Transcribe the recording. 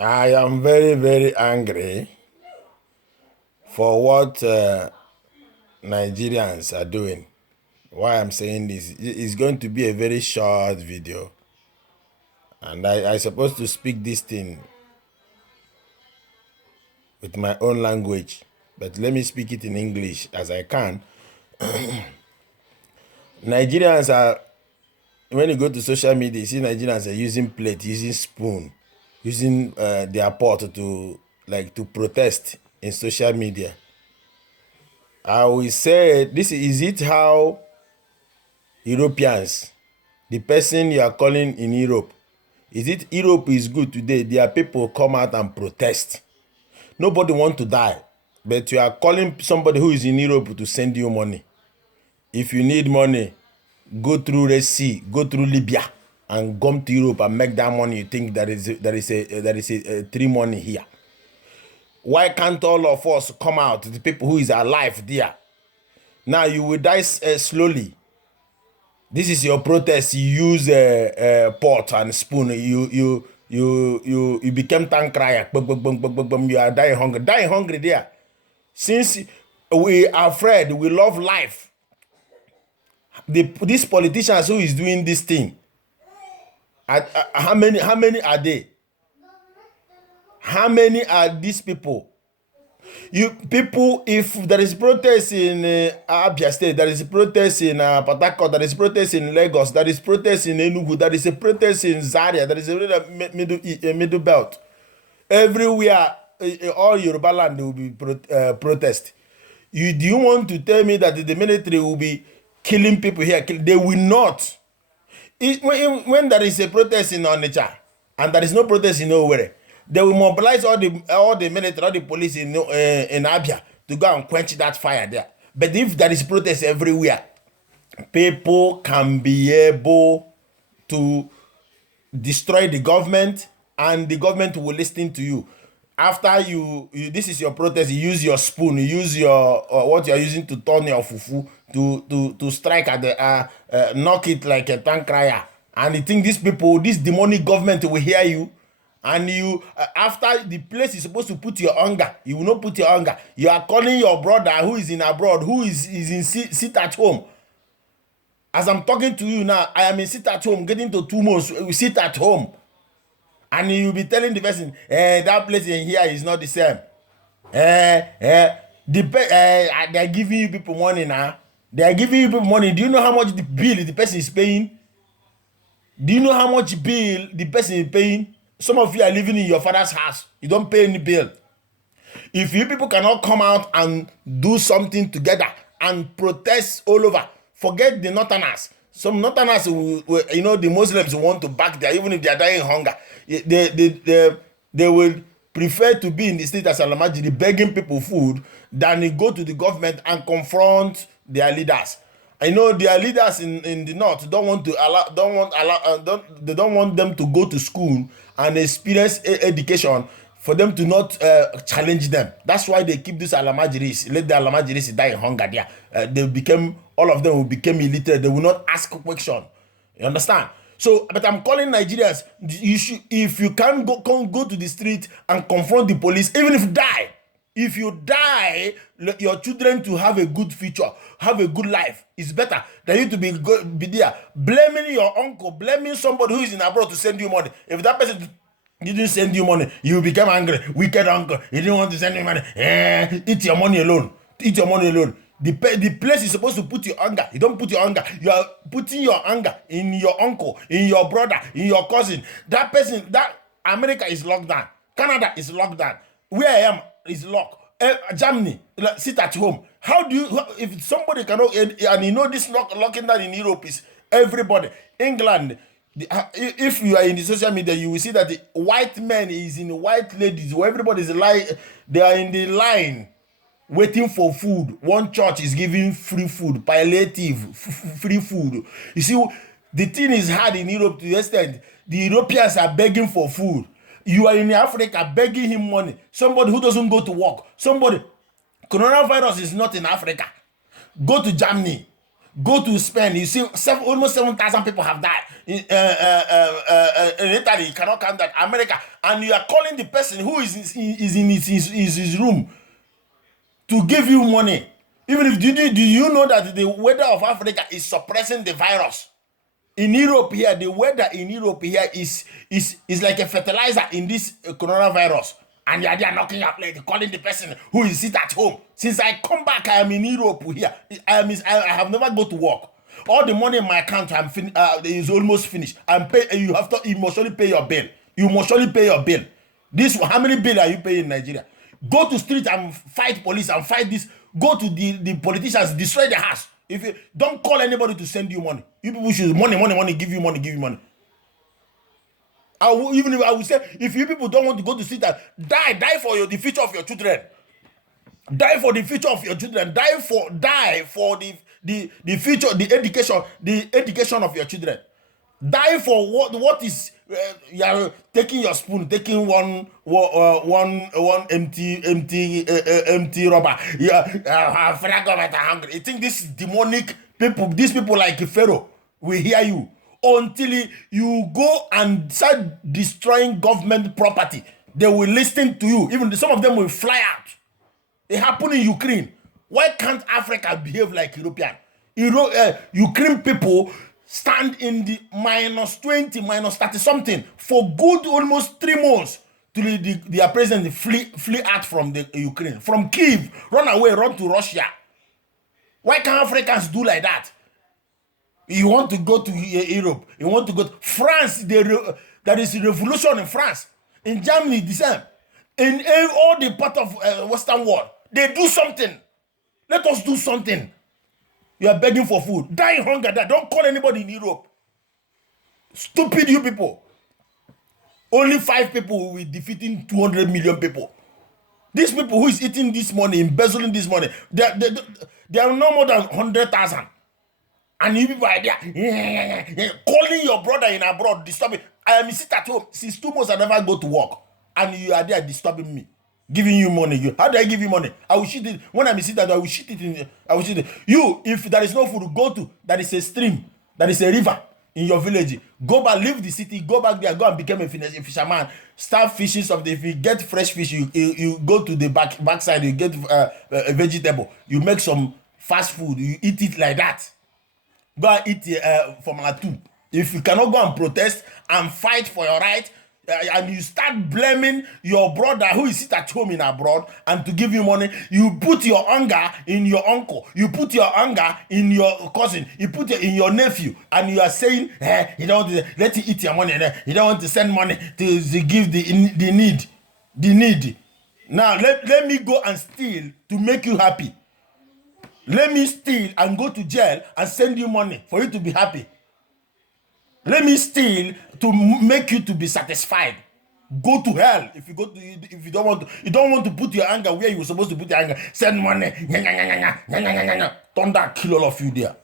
I am very, very angry for what Nigerians are doing. Why I'm saying this is going to be a very short video, and I supposed to speak this thing with my own language, but let me speak it in English as I can. Nigerians are, when you go to social media, you see Nigerians are using plate, using spoon, using their pot to protest in social media. I will say, this is it how Europeans, the person you are calling in Europe, is it Europe is good today? Their people come out and protest. Nobody want to die, but you are calling somebody who is in Europe to send you money. If you need money, go through Red Sea, go through Libya, and come to Europe and make that money. You think there is a free money here? Why can't all of us come out, the people who is alive there? Now you will die slowly. This is your protest. You use a pot and spoon. You became tank crier. You are dying hungry. Dying hungry there. Since we are afraid, we love life. These politicians who is doing this thing, how many are they? How many are these people? You people, if there is protest in Abia State, there is a protest in Port Harcourt, there is protest in Lagos, there is protest in Enugu, there is a protest in Zaria, there is a middle belt. Everywhere, all Yoruba land will be protest. Do you want to tell me that the military will be killing people here? They will not. When there is a protest in Onitsha and there is no protest in nowhere, they will mobilize all the military, all the police in Abia to go and quench that fire there. But if there is protest everywhere, people can be able to destroy the government, and the government will listen to you. After you this is your protest, you use your spoon, you use your what you are using to turn your fufu to strike at the knock it like a tank crier, and you think these people, this demonic government will hear you. And you, after the place is supposed to put your hunger, you will not put your hunger. You are calling your brother who is in abroad, who is in sit at home. As I'm talking to you now, I am in sit at home, getting to 2 months. We sit at home, and you will be telling the person, that place in here is not the same. They are giving you people money now. They are giving you people money. Do you know how much the bill the person is paying? Do you know how much bill the person is paying? Some of you are living in your father's house. You don't pay any bill. If you people cannot come out and do something together and protest all over, forget the northerners. Some northerners, the Muslims want to back there, even if they are dying hunger. They will prefer to be in the state as Alamajiri begging people food than go to the government and confront their leaders. I know their leaders in the north don't want them to go to school and experience education for them to not challenge them. That's why they keep these Alamajiris, let the Alamajiris die in hunger there. All of them will become illiterate. They will not ask a question. You understand? So, but I'm calling Nigerians, if you can't go to the street and confront the police, even if you die, if you die, your children to have a good future, have a good life, is better than you to be there blaming your uncle, blaming somebody who is in abroad to send you money. If that person didn't send you money, you become angry. Wicked uncle, he didn't want to send you money. Eat your money alone. Eat your money alone. The place is supposed to put your anger. You don't put your anger. You are putting your anger in your uncle, in your brother, in your cousin. That person, that America is locked down. Canada is locked down. Where I am is locked. Germany, sit at home. How do you, if somebody cannot, and you know this locking down in Europe is everybody. England, if you are in the social media, you will see that the white man is in white ladies, where everybody is they are in the line waiting for food. One church is giving free food, palliative, free food. You see, the thing is hard in Europe to the extent the Europeans are begging for food. You are in Africa begging him money. Somebody who doesn't go to work. Coronavirus is not in Africa. Go to Germany. Go to Spain, you see almost 7,000 people have died. In Italy, you cannot count that. America, and you are calling the person who is in his room to give you money. Even if do you know that the weather of Africa is suppressing the virus? In Europe here, the weather in Europe here is like a fertilizer in this coronavirus. And they are knocking your plate, calling the person who is sit at home. Since I come back, I am in Europe here. I have never go to work. All the money in my account is almost finished. You have to emotionally pay your bill. You emotionally pay your bill. How many bill are you paying in Nigeria? Go to street and fight police and fight this. Go to the politicians, destroy the house. If you don't call anybody to send you money, you people should money, give you money. I would say, if you people don't want to go to street and die for the future of your children. Die for the future of your children. Die for the future, the education of your children. Die for what is you are taking your spoon, taking one empty rubber. Yeah, federal government are hungry. You think this demonic people, these people like Pharaoh will hear you until you go and start destroying government property. They will listen to you. Even some of them will fly out. It happened in Ukraine. Why can't Africa behave like European? Ukraine people stand in the -20, -30 something for good almost 3 months till their president flee out from the Ukraine, from Kiev, run away, run to Russia. Why can't Africans do like that? You want to go to Europe, you want to go to France, there is a revolution in France, in Germany, the same. In all the part of Western world, they do something. Let us do something. You are begging for food. Die in hunger. Don't call anybody in Europe. Stupid you people. Only 5 people will be defeating 200 million people. These people who is eating this money, embezzling this money, they are no more than 100,000. And you people are there calling your brother in abroad, disturbing. I am sit at home since 2 months. I never go to work, and you are there disturbing me, giving you money. How do I give you money? I will shit it when I sit at. I will shit it in. I will shit it. You, if there is no food, go to. There is a stream. There is a river in your village. Go back, leave the city. Go back there. Go and become a fisherman. Start fishing something. If you get fresh fish, you go to the backside. You get a vegetable. You make some fast food. You eat it like that. Go and eat Formula 2. If you cannot go and protest and fight for your right, and you start blaming your brother who is sit at home in abroad and to give you money, you put your anger in your uncle, you put your anger in your cousin, you put it in your nephew, and you are saying, you don't want to let you eat your money, you don't want to send money to give the need. Now let me go and steal to make you happy. Let me steal and go to jail and send you money for you to be happy. Let me steal to make you to be satisfied. Go to hell if you don't want to put your anger where you were supposed to put your anger. Send money. Thunder kill all of you there.